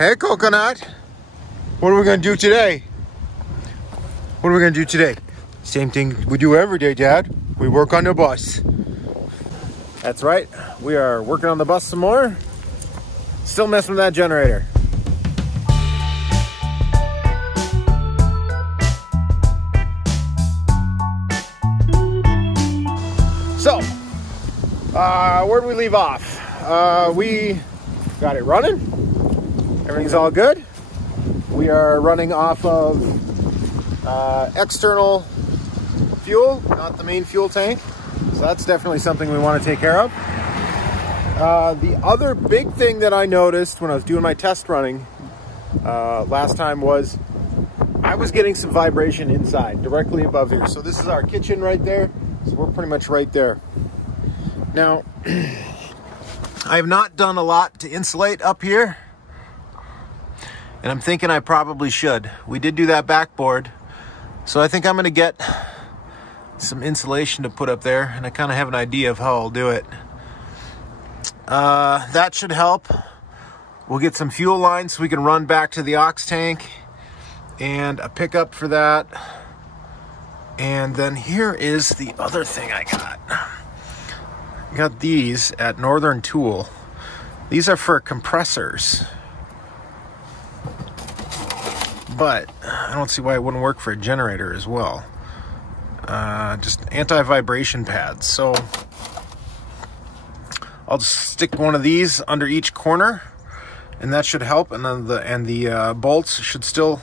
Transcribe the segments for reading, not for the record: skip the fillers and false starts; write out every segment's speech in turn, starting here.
Hey, Coconut. What are we going to do today? What are we going to do today? Same thing we do every day, Dad. We work on the bus. That's right. We are working on the bus some more. Still messing with that generator. So, where did we leave off? We got it running. Everything's all good. We are running off of external fuel, not the main fuel tank. So that's definitely something we want to take care of. The other big thing that I noticed when I was doing my test running last time was I was getting some vibration inside, directly above here. So this is our kitchen right there. So we're pretty much right there. Now, I have not done a lot to insulate up here, and I'm thinking I probably should. We did do that backboard, so I think I'm gonna get some insulation to put up there, and I kind of have an idea of how I'll do it. That should help. We'll get some fuel lines so we can run back to the aux tank, and a pickup for that. And then here is the other thing I got. I got these at Northern Tool. These are for compressors, but I don't see why it wouldn't work for a generator as well. Just anti-vibration pads. So I'll just stick one of these under each corner, and that should help. And then the bolts should still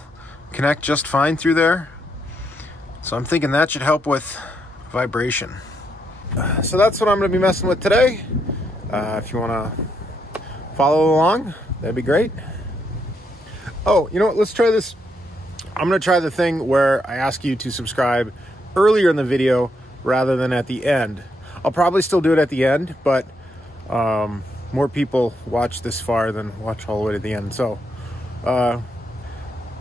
connect just fine through there. So I'm thinking that should help with vibration. So that's what I'm going to be messing with today. If you want to follow along, that'd be great. Oh, you know what? Let's try this. I'm going to try the thing where I ask you to subscribe earlier in the video rather than at the end. I'll probably still do it at the end, but more people watch this far than watch all the way to the end. So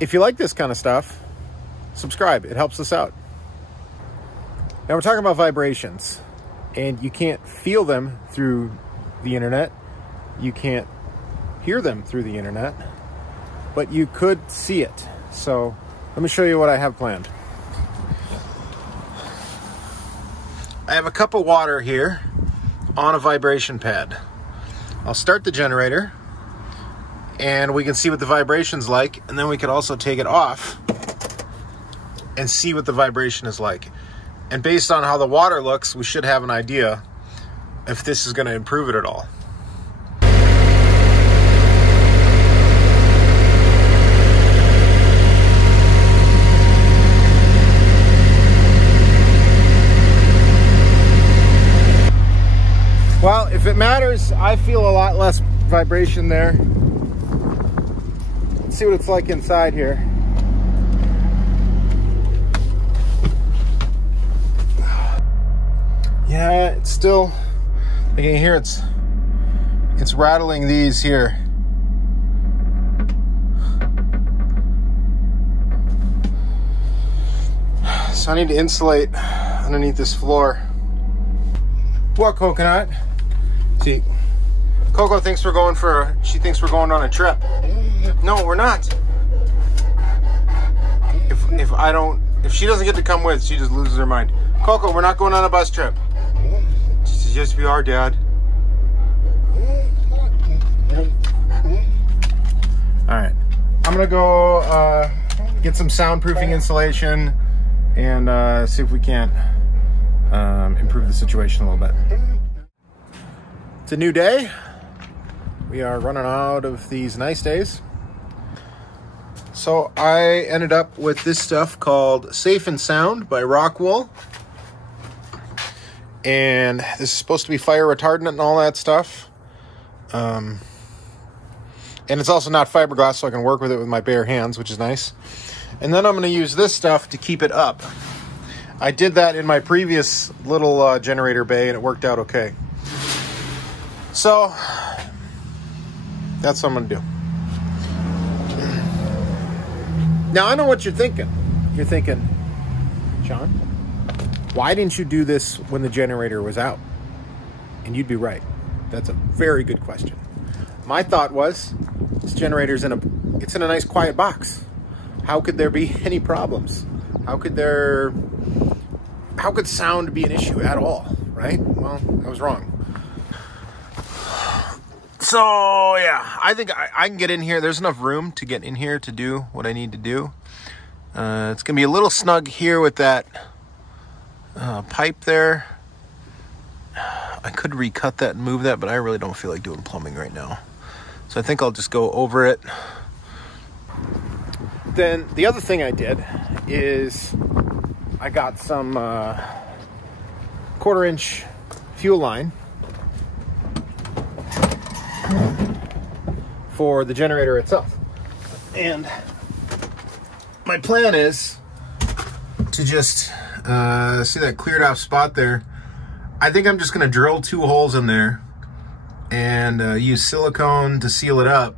if you like this kind of stuff, subscribe. It helps us out. Now we're talking about vibrations, and you can't feel them through the internet. You can't hear them through the internet, but you could see it. So let me show you what I have planned. I have a cup of water here on a vibration pad. I'll start the generator, and we can see what the vibration's like, and then we could also take it off and see what the vibration is like. And based on how the water looks, we should have an idea if this is going to improve it at all. Well, if it matters, I feel a lot less vibration there. Let's see what it's like inside here. Yeah, it's still, you can hear it's rattling these here. So I need to insulate underneath this floor. What, Coconut? See, Coco thinks we're going she thinks we're going on a trip. No, we're not. If she doesn't get to come with, she just loses her mind. Coco, we're not going on a bus trip. She says, yes, we are, Dad. All right, I'm gonna go get some soundproofing insulation and see if we can't improve the situation a little bit. It's a new day. We are running out of these nice days. So I ended up with this stuff called Safe and Sound by Rockwool. And this is supposed to be fire retardant and all that stuff. And it's also not fiberglass, so I can work with it with my bare hands, which is nice. And then I'm going to use this stuff to keep it up. I did that in my previous little generator bay, and it worked out okay. So that's what I'm going to do. Now, I know what you're thinking. You're thinking, Sean, why didn't you do this when the generator was out? And you'd be right. That's a very good question. My thought was, This generator's in a nice quiet box. How could there be any problems? How could sound be an issue at all, right? Well, I was wrong. So yeah, I think I can get in here. There's enough room to get in here to do what I need to do. It's gonna be a little snug here with that pipe there. I could recut that and move that, but I really don't feel like doing plumbing right now. So I think I'll just go over it. Then the other thing I did is I got some 1/4-inch fuel line for the generator itself. And my plan is to just see that cleared off spot there. I think I'm just going to drill 2 holes in there and use silicone to seal it up.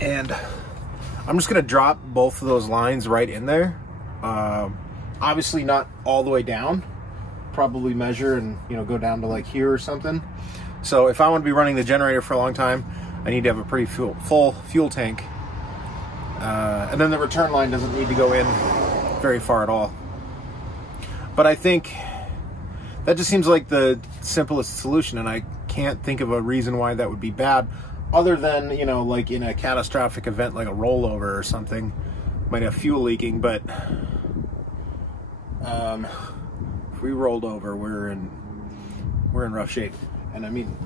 And I'm just going to drop both of those lines right in there. Obviously not all the way down. Probably measure and, you know, go down to like here or something. So if I want to be running the generator for a long time, I need to have a pretty full fuel tank. And then the return line doesn't need to go in very far at all. But I think that just seems like the simplest solution, and I can't think of a reason why that would be bad, other than, you know, like in a catastrophic event like a rollover or something, might have fuel leaking. But if we rolled over, we're in rough shape. And I mean,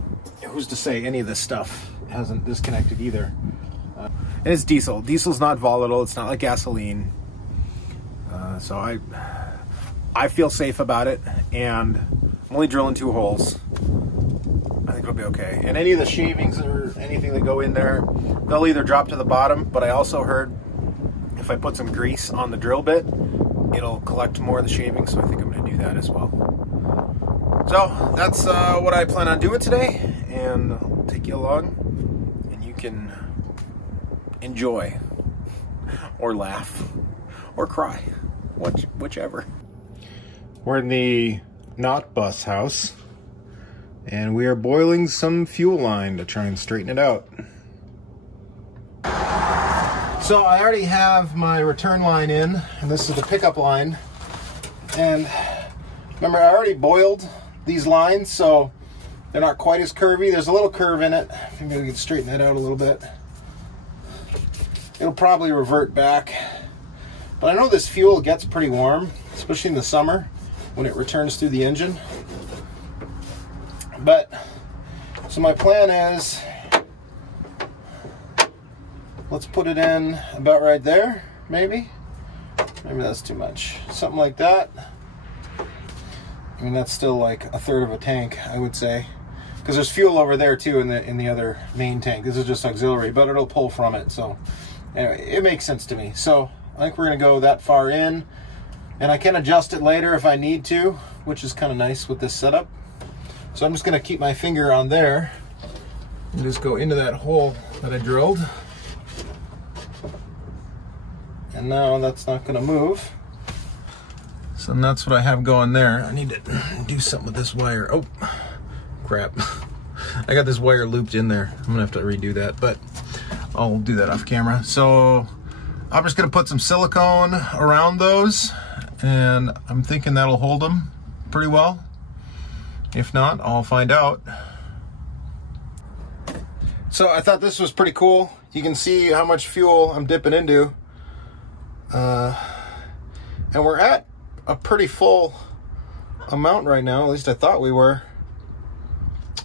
who's to say any of this stuff hasn't disconnected either? And it's diesel. Diesel's not volatile. It's not like gasoline. So I feel safe about it, and I'm only drilling 2 holes. I think it'll be okay. And any of the shavings or anything that go in there, they'll either drop to the bottom, but I also heard if I put some grease on the drill bit, it'll collect more of the shavings, so I think I'm going to do that as well. So that's what I plan on doing today, and I'll take you along, and you can enjoy, or laugh, or cry, whichever. We're in the not bus house, and we are boiling some fuel line to try and straighten it out. So I already have my return line in, and this is the pickup line. And remember, I already boiled these lines, so they're not quite as curvy. There's a little curve in it. Maybe we can straighten that out a little bit. It'll probably revert back. But I know this fuel gets pretty warm, especially in the summer when it returns through the engine. But, so my plan is, let's put it in about right there, maybe. Maybe that's too much. Something like that. I mean, that's still like 1/3 of a tank, I would say. Because there's fuel over there too in the other main tank. This is just auxiliary, but it'll pull from it. So anyway, it makes sense to me. So I think we're gonna go that far in, and I can adjust it later if I need to, which is kind of nice with this setup. So I'm just gonna keep my finger on there and just go into that hole that I drilled. And now that's not gonna move. So that's what I have going there. I need to do something with this wire. Oh, crap. I got this wire looped in there. I'm gonna have to redo that, but I'll do that off camera. So I'm just gonna put some silicone around those, and I'm thinking that'll hold them pretty well. If not, I'll find out. So I thought this was pretty cool. You can see how much fuel I'm dipping into. And we're at a pretty full amount right now, at least I thought we were.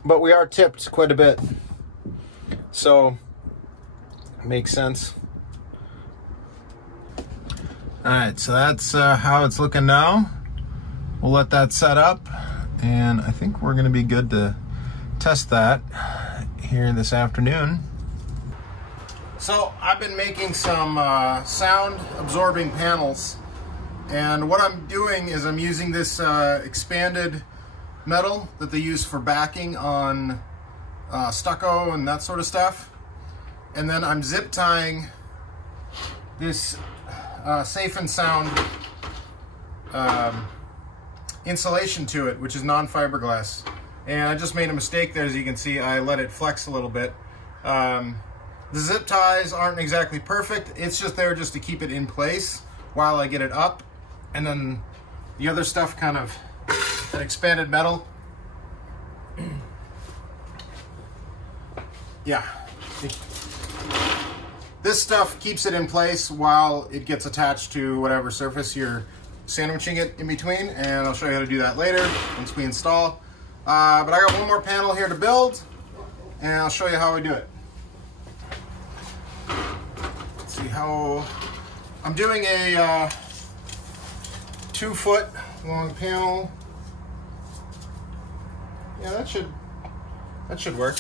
But we are tipped quite a bit. So, makes sense. Alright, so that's how it's looking now. We'll let that set up, and I think we're going to be good to test that here this afternoon. So I've been making some sound absorbing panels, and what I'm doing is I'm using this expanded metal that they use for backing on stucco and that sort of stuff, and then I'm zip tying this Safe and Sound insulation to it, which is non-fiberglass. And I just made a mistake there. As you can see, I let it flex a little bit. The zip ties aren't exactly perfect. It's just there just to keep it in place while I get it up. And then the other stuff, kind of that expanded metal. Yeah. This stuff keeps it in place while it gets attached to whatever surface you're sandwiching it in between, and I'll show you how to do that later once we install. But I got one more panel here to build, and I'll show you how we do it. Let's see how I'm doing a 2 foot long panel. Yeah, that should work.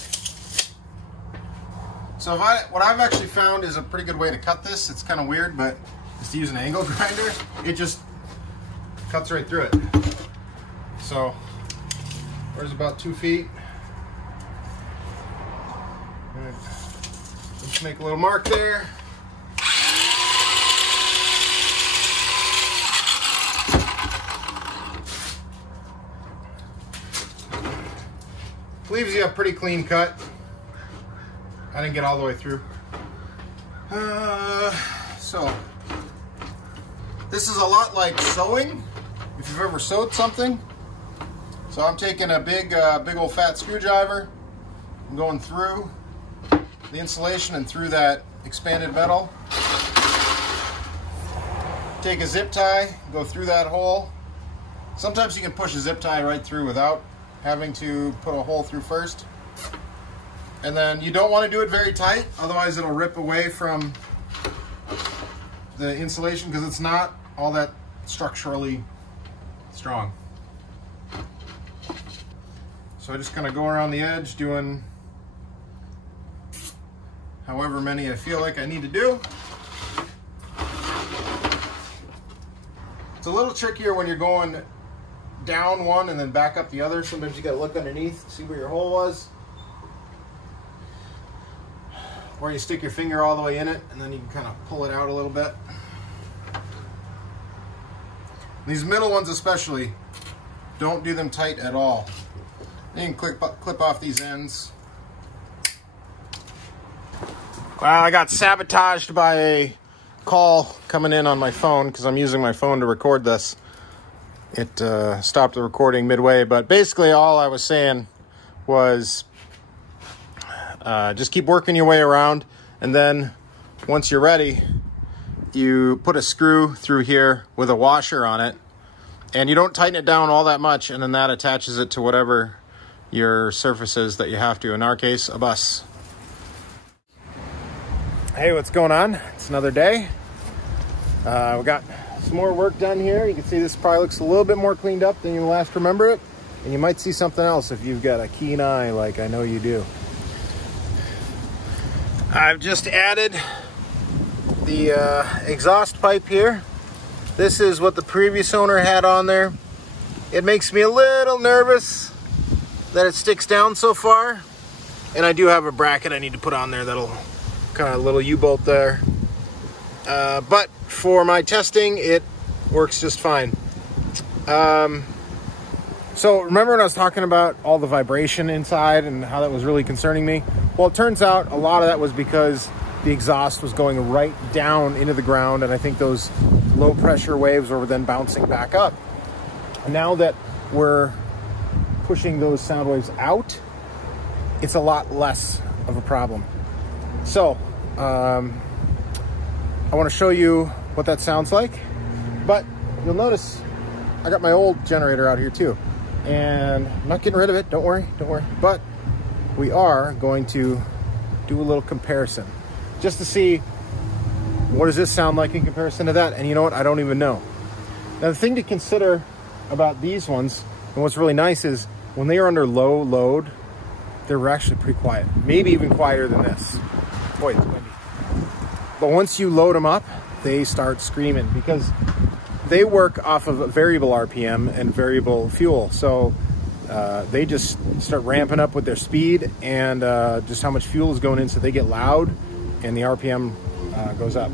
So what I've actually found is a pretty good way to cut this. It's kind of weird, but just to use an angle grinder, it just cuts right through it. So there's about 2 feet. Right. Just make a little mark there. Leaves you a pretty clean cut. I didn't get all the way through. So this is a lot like sewing, if you've ever sewed something. So I'm taking a big old fat screwdriver. I'm going through the insulation and through that expanded metal. Take a zip tie, go through that hole. Sometimes you can push a zip tie right through without having to put a hole through first. And then you don't want to do it very tight, otherwise it'll rip away from the insulation because it's not all that structurally strong. So I just kind of go around the edge doing however many I feel like I need to do. It's a little trickier when you're going down one and then back up the other. Sometimes you got to look underneath, see where your hole was. Or you stick your finger all the way in it and then you can kind of pull it out a little bit. These middle ones especially, don't do them tight at all. You can clip off these ends. Well, I got sabotaged by a call coming in on my phone because I'm using my phone to record this. It stopped the recording midway, but basically all I was saying was just keep working your way around, and then once you're ready, you put a screw through here with a washer on it, and you don't tighten it down all that much, and then that attaches it to whatever your surface is that you have to, in our case, a bus. Hey, what's going on? It's another day. We got some more work done here. You can see this probably looks a little bit more cleaned up than you last remember it, and you might see something else if you've got a keen eye like I know you do. I've just added the exhaust pipe here. This is what the previous owner had on there. It makes me a little nervous that it sticks down so far. And I do have a bracket I need to put on there that'll kind of a little U-bolt there. But for my testing, it works just fine. So remember when I was talking about all the vibration inside and how that was really concerning me? Well, it turns out a lot of that was because the exhaust was going right down into the ground, and I think those low pressure waves were then bouncing back up. And now that we're pushing those sound waves out, it's a lot less of a problem. So I want to show you what that sounds like, but you'll notice I got my old generator out here too, and I'm not getting rid of it. Don't worry, but we are going to do a little comparison just to see what does this sound like in comparison to that. And you know what, I don't even know. Now the thing to consider about these ones, and what's really nice, is when they are under low load, they're actually pretty quiet, maybe even quieter than this. Boy, it's windy. But once you load them up, they start screaming because they work off of a variable RPM and variable fuel. So they just start ramping up with their speed and just how much fuel is going in, so they get loud and the RPM goes up.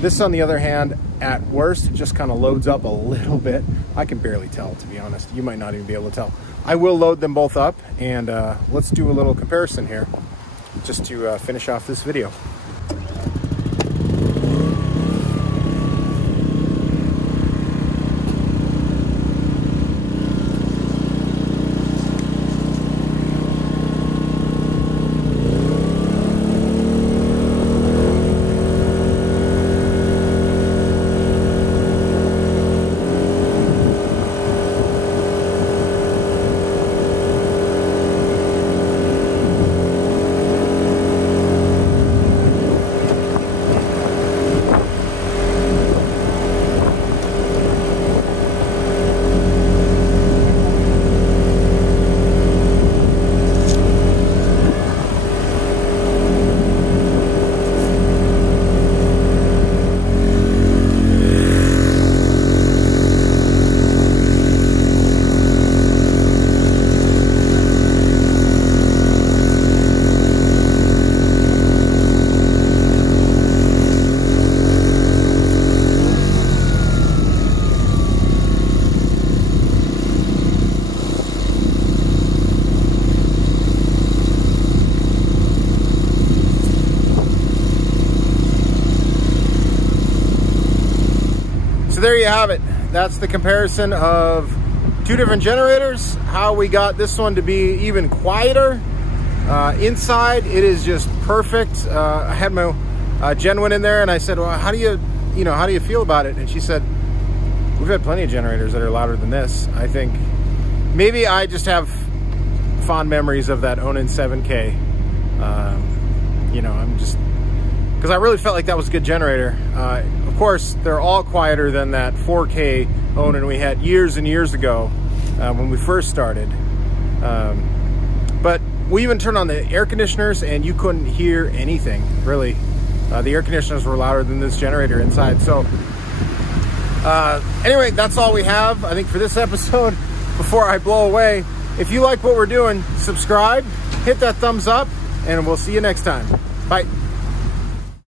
This, on the other hand, at worst, it just kind of loads up a little bit. I can barely tell, to be honest. You might not even be able to tell. I will load them both up, and let's do a little comparison here, just to finish off this video. So there you have it. That's the comparison of two different generators, how we got this one to be even quieter. Inside, it is just perfect. I had my Jen went in there and I said, well, how do you feel about it? And she said, we've had plenty of generators that are louder than this. I think maybe I just have fond memories of that Onan 7K. I'm just, because I really felt like that was a good generator. Of course, they're all quieter than that 4K Onan we had years and years ago when we first started. But we even turned on the air conditioners and you couldn't hear anything, really. The air conditioners were louder than this generator inside. So anyway, that's all we have, I think, for this episode. Before I blow away, if you like what we're doing, subscribe, hit that thumbs up, and we'll see you next time. Bye.